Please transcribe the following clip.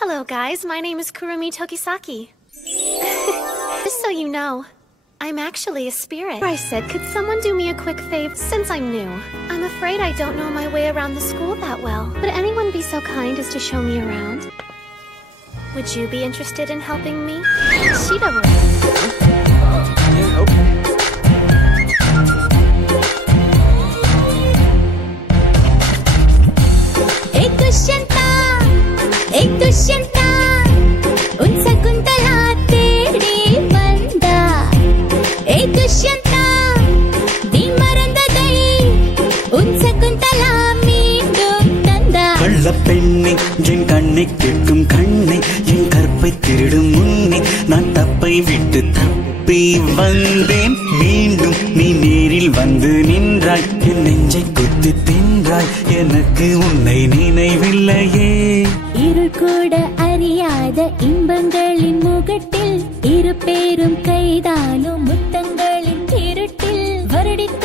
Hello guys, my name is Kurumi Tokisaki. Just so you know, I'm actually a spirit. I said, could someone do me a quick favor since I'm new? I'm afraid I don't know my way around the school that well. Would anyone be so kind as to show me around? Would you be interested in helping me? Shidowra. एक दुष्यंता उन शकुंतला தேடி வந்தா एक दुष्यंता நீ மறந்ததை உன் சகுந்தலா மீண்டும் தந்தா கள்ள பெண்ணே என் கண்ணை கேட்கும் கண்ணே என் கற்பை திருடும் முன்னே நான் தப்பை விட்டு தப்பி வந்தேன் மீண்டும் நீ நேரில் வந்து நின்றாய் என் நெஞ்சை குத்தி தின்றாய் எனக்கு உன்னை நினைவில்லையே இருள் கூட அறியாத இன்பங்களின் முகட்டில் இரு பேரும் கைதானும் முத்தங்களின் இருட்டில் வருடித்த